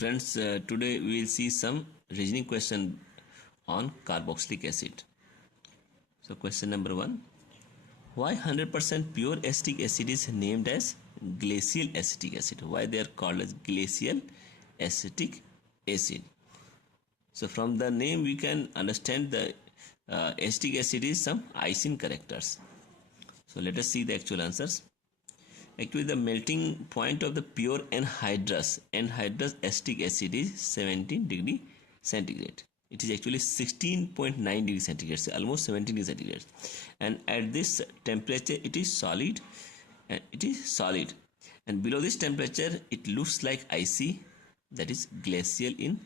Friends, today we will see some reasoning question on carboxylic acid. So question number 1. Why 100% pure acetic acid is named as glacial acetic acid? Why they are called as glacial acetic acid? So from the name we can understand the acetic acid is some IIT characters. So let us see the actual answers. Actually, the melting point of the pure anhydrous acetic acid is 17 degree centigrade. It is actually 16.9 degree centigrade, so almost 17 degree centigrade. And at this temperature, it is solid. And below this temperature, it looks like icy, that is glacial in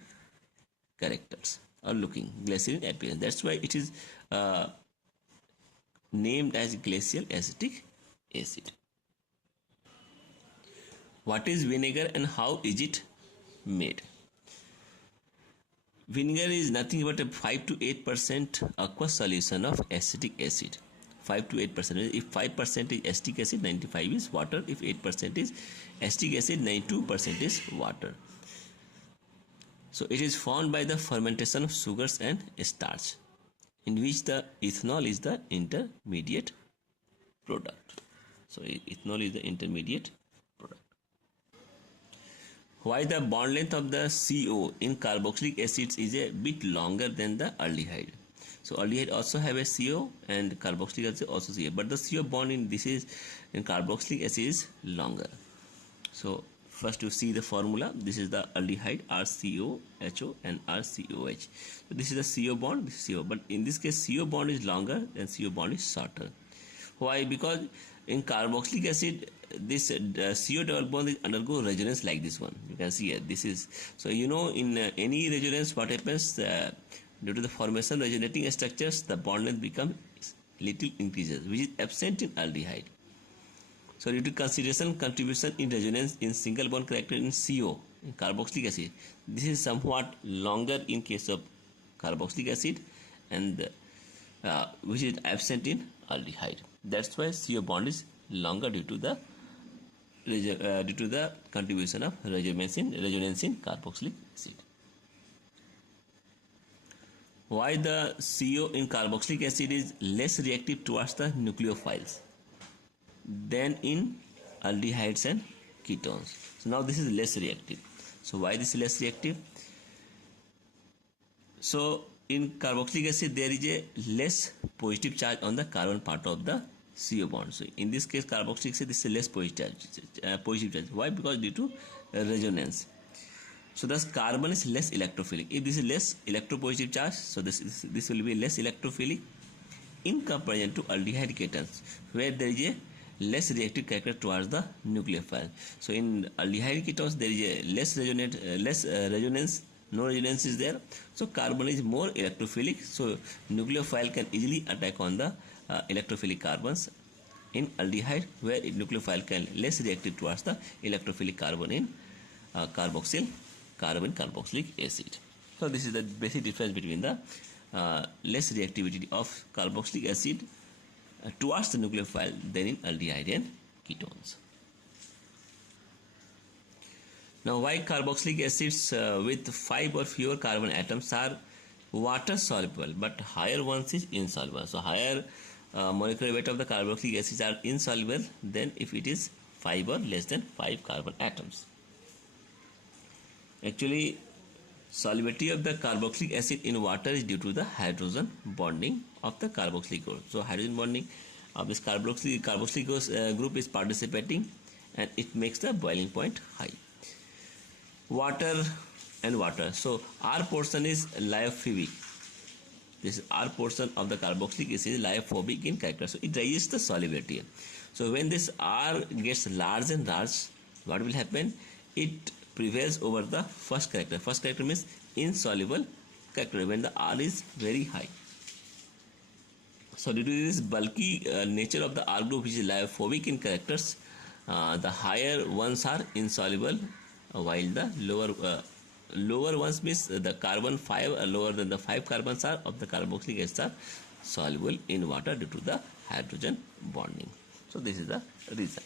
characters or looking, glacial in appearance. That's why it is named as glacial acetic acid. What is vinegar and how is it made? Vinegar is nothing but a 5 to 8% aqueous solution of acetic acid. 5 to 8%. If 5% is acetic acid, 95 is water. If 8% is acetic acid, 92% is water. So it is formed by the fermentation of sugars and starch, in which the ethanol is the intermediate product. So ethanol is the intermediate product. Why the bond length of the CO in carboxylic acids is a bit longer than the aldehyde? So aldehyde also have a CO and carboxylic acid also CO, but the CO bond in carboxylic acid is longer. So first you see the formula. This is the aldehyde, RCOHO and RCOH. So this is the CO bond, this is CO, but in this case CO bond is longer and CO bond is shorter. Why? Because in carboxylic acid, this CO double bond is undergo resonance like this one. You can see here. This is so in any resonance, what happens due to the formation of resonating structures, the bond length becomes little increases, which is absent in aldehyde. So due to contribution in resonance in single bond character in CO, in carboxylic acid, this is somewhat longer in case of carboxylic acid, and which is absent in aldehyde. That's why CO bond is longer due to the contribution of resonance in carboxylic acid. Why the CO in carboxylic acid is less reactive towards the nucleophiles than in aldehydes and ketones? So now this is less reactive. So why this is less reactive? So in carboxylic acid there is a less positive charge on the carbon part of the CO bond. So in this case carboxylic acid, this is less positive charge. Why? Because due to resonance. So thus carbon is less electrophilic. If this is less electropositive charge, so this will be less electrophilic in comparison to aldehyde ketones, where there is a less reactive character towards the nucleophile. So in aldehyde ketones there is a less resonance, no resonance is there. So carbon is more electrophilic. So nucleophile can easily attack on the electrophilic carbons in aldehyde, where nucleophile can less reactive towards the electrophilic carbon in carboxylic acid. So this is the basic difference between the less reactivity of carboxylic acid towards the nucleophile than in aldehyde and ketones. Now, why carboxylic acids with 5 or fewer carbon atoms are water soluble but higher ones is insoluble? So higher molecular weight of the carboxylic acids are insoluble than if it is 5 or less than 5 carbon atoms. Actually, solubility of the carboxylic acid in water is due to the hydrogen bonding of the carboxylic group. So hydrogen bonding of this carboxylic group is participating, and it makes the boiling point high. Water. So R portion is lyophilic. This R portion of the carboxylic acid is lyophilic in character. So it raises the solubility. So when this R gets large and large, what will happen? It prevails over the first character. First character means insoluble character when the R is very high. So due to this bulky nature of the R group, which is lyophilic in characters, the higher ones are insoluble, while the lower ones means the carbon 5 lower than the 5 carbons are of the carboxylic acid are soluble in water due to the hydrogen bonding. So this is the reason.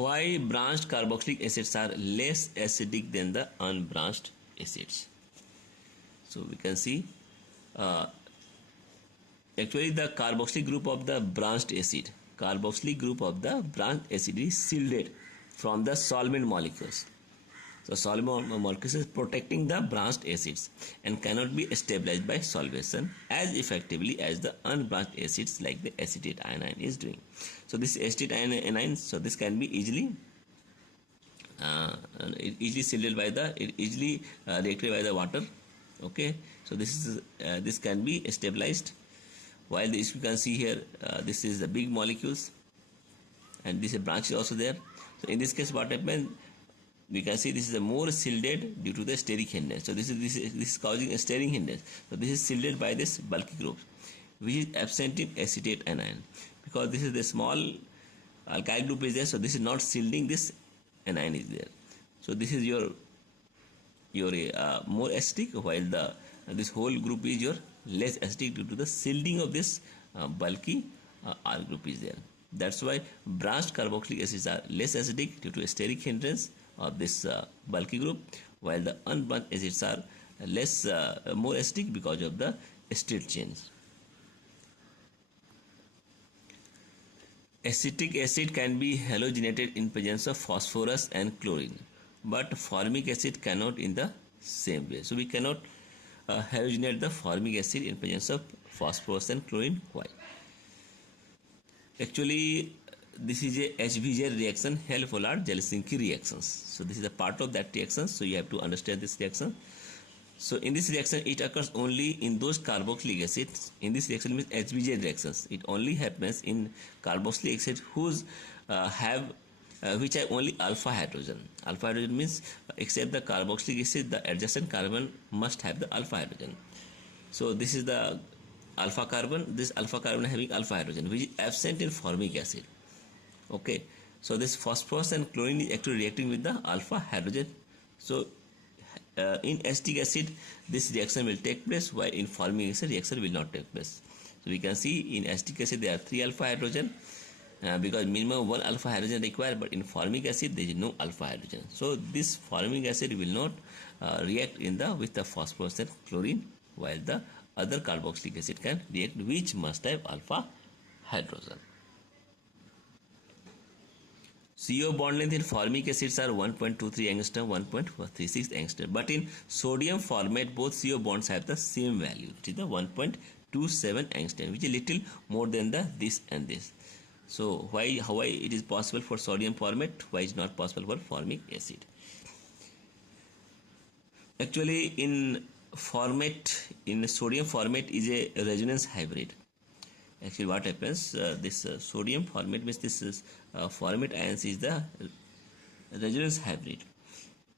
Why branched carboxylic acids are less acidic than the unbranched acids? So we can see uh, actually the carboxylic group of the branched acid, is shielded from the solvent molecules. So solvent molecules is protecting the branched acids and cannot be stabilized by solvation as effectively as the unbranched acids like the acetate anion is doing. So this acetate anion, so this can be easily shielded by the easily reacted by the water. Okay, so this can be stabilized. While this you can see here, this is the big molecules, and this branch is also there. So in this case, what happens? We can see this is a more shielded due to the steric hindrance. So this is causing a steric hindrance. So this is shielded by this bulky group, which is absent in acetate anion, because this is the small alkyl group is there. So this is not shielding, this anion is there. So this is your more acidic, while this whole group is your less acidic due to the shielding of this bulky R group is there. That's why branched carboxylic acids are less acidic due to a steric hindrance of this bulky group, while the unbranched acids are more acidic because of the state change. Acetic acid can be halogenated in presence of phosphorus and chlorine, but formic acid cannot in the same way. So we cannot halogenate the formic acid in presence of phosphorus and chlorine. Why? Actually, this is a HBJ reaction, Hell-Vollard-Jelsinki reactions. So this is a part of that reaction. So you have to understand this reaction. So in this reaction, it occurs only in those carboxylic acids. In this reaction means HBJ reactions. It only happens in carboxylic acids which have only alpha hydrogen. Alpha hydrogen means except the carboxylic acid, the adjacent carbon must have the alpha hydrogen. So this is the alpha carbon. This alpha carbon having alpha hydrogen, which is absent in formic acid. Okay. So this phosphorus and chlorine is actually reacting with the alpha hydrogen. So in acetic acid, this reaction will take place, while in formic acid, reaction will not take place. So we can see in acetic acid there are 3 alpha hydrogen because minimum 1 alpha hydrogen required, but in formic acid there is no alpha hydrogen. So this formic acid will not react with the phosphorus and chlorine, while the other carboxylic acid can react, which must have alpha hydrogen. CO bond length in formic acids are 1.23 angstrom, 1.36 angstrom. But in sodium format, both CO bonds have the same value, which is the 1.27 angstrom, which is little more than this and this. So why it is possible for sodium format? Why is not possible for formic acid? Actually, in sodium format is a resonance hybrid. Actually, what happens? This sodium format means this format ions is the resonance hybrid.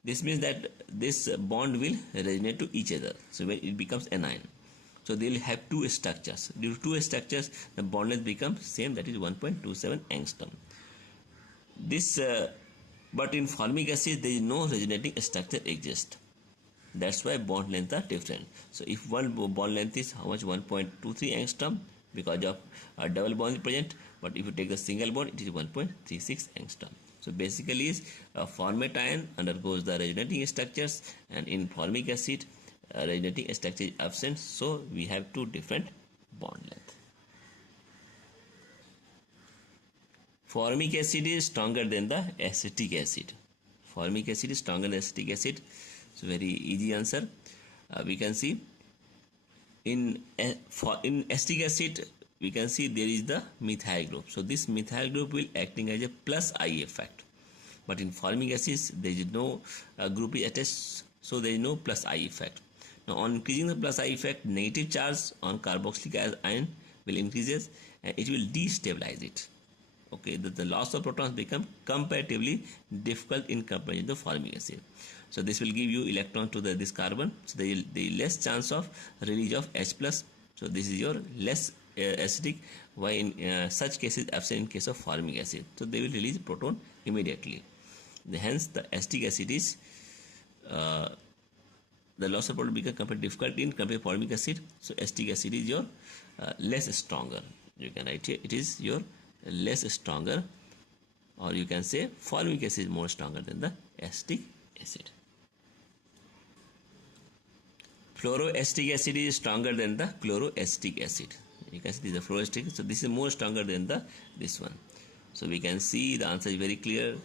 This means that this bond will resonate to each other. So when it becomes anion, so they will have 2 structures. Due to 2 structures, the bond length becomes same, that is 1.27 angstrom. This, but in formic acid, there is no resonating structure exist. That's why bond length are different. So if one bond length is how much? 1.23 angstrom because of a double bond present, but if you take the single bond, it is 1.36 angstrom. So basically is format ion undergoes the resonating structures, and in formic acid resonating structure is absent, so we have 2 different bond length. Formic acid is stronger than the acetic acid. Formic acid is stronger than acetic acid. So very easy answer. We can see in acetic acid, we can see there is the methyl group. So this methyl group will acting as a plus I effect. But in formic acids, there is no group is attached, so there is no plus I effect. Now on increasing the plus I effect, negative charge on carboxylic ion will increases and it will destabilize it. Okay, the loss of protons become comparatively difficult in comparison to formic acid. So this will give you electron to this carbon. So there is less chance of release of H plus. So this is your less acidic. Why in such cases absent in case of formic acid. So they will release proton immediately. Hence the acetic acid is the loss of proton become comparatively difficult in compared to formic acid. So acetic acid is your less stronger. You can write here it is your less stronger or you can say formic acid is more stronger than the acetic acid. Fluoroacetic acid is stronger than the chloroacetic acid. You can see this is the fluoroacetic, so this is more stronger than this one. So we can see the answer is very clear.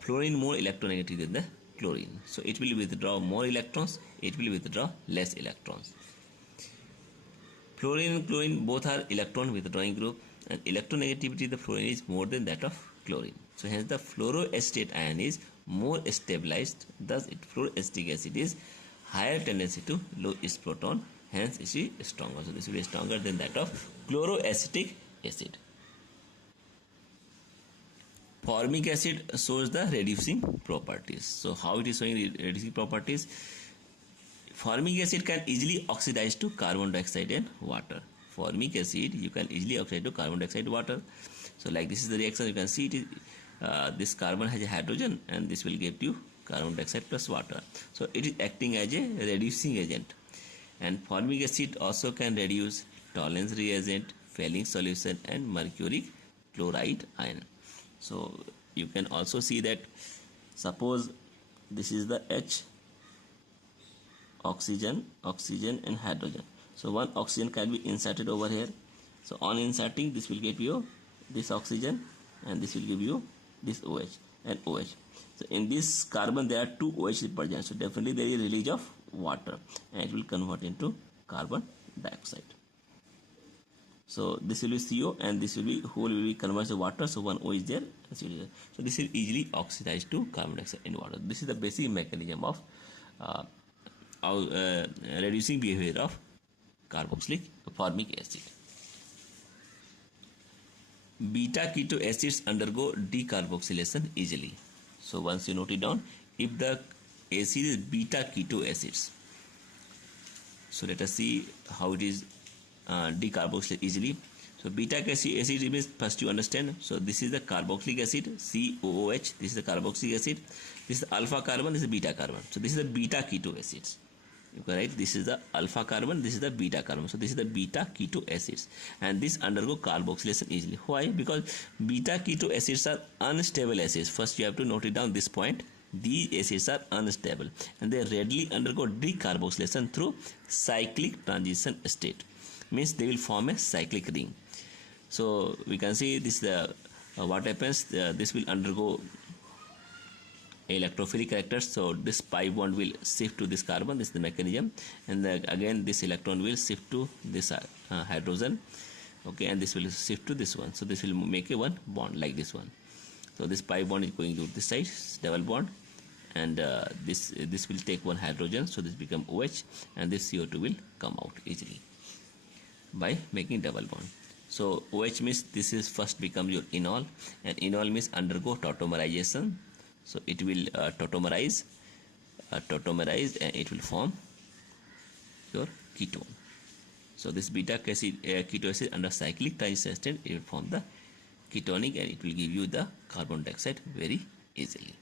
Fluorine more electronegative than the chlorine. So it will withdraw more electrons, it will withdraw less electrons. Fluorine and chlorine both are electron withdrawing group, and electronegativity of the fluorine is more than that of chlorine. So hence the fluoroacetate ion is more stabilized, thus fluoroacetic acid is higher tendency to lose its proton, hence it is stronger. So this will be stronger than that of chloroacetic acid. Formic acid shows the reducing properties. So how it is showing reducing properties? Formic acid can easily oxidize to carbon dioxide and water. Formic acid you can easily oxidize to carbon dioxide water. So like this is the reaction, you can see it is this carbon has a hydrogen and this will give you carbon dioxide plus water. So it is acting as a reducing agent. And formic acid also can reduce Tollens reagent, Fehling solution and mercuric chloride ion. So you can also see that suppose this is the H, oxygen and hydrogen. So one oxygen can be inserted over here. So on inserting, this will give you this oxygen and this will give you this OH and OH. So in this carbon there are two OH present. So definitely there is release of water and it will convert into carbon dioxide. So this will be CO and this will be whole will be converted to water. So one O is there. So this is easily oxidized to carbon dioxide in water. This is the basic mechanism of reducing behavior of carboxylic formic acid. Beta keto acids undergo decarboxylation easily. So once you note it down, if the acid is beta keto acids, so let us see how it is decarboxylate easily. So beta acid means first you understand. So this is the carboxylic acid COOH. This is the carboxylic acid. This is the alpha carbon. This is beta carbon. So this is the beta keto acids. You can write this is the alpha carbon. This is the beta carbon. So this is the beta keto acids, and this undergo carboxylation easily. Why? Because beta keto acids are unstable acids. First you have to note it down this point. These acids are unstable and they readily undergo decarboxylation through cyclic transition state. Means they will form a cyclic ring. So we can see this what happens, this will undergo electrophilic characters. So this pi bond will shift to this carbon, this is the mechanism, and again this electron will shift to this hydrogen, okay, and this will shift to this one. So this will make a one bond like this one. So this pi bond is going to this side, double bond, and this will take one hydrogen, so this become OH, and this CO2 will come out easily by making double bond. So OH means this is first become your enol, and enol means undergo tautomerization. So it will tautomerize and it will form your ketone. So this beta keto acid under cyclic transition state, it will form the ketonic and it will give you the carbon dioxide very easily.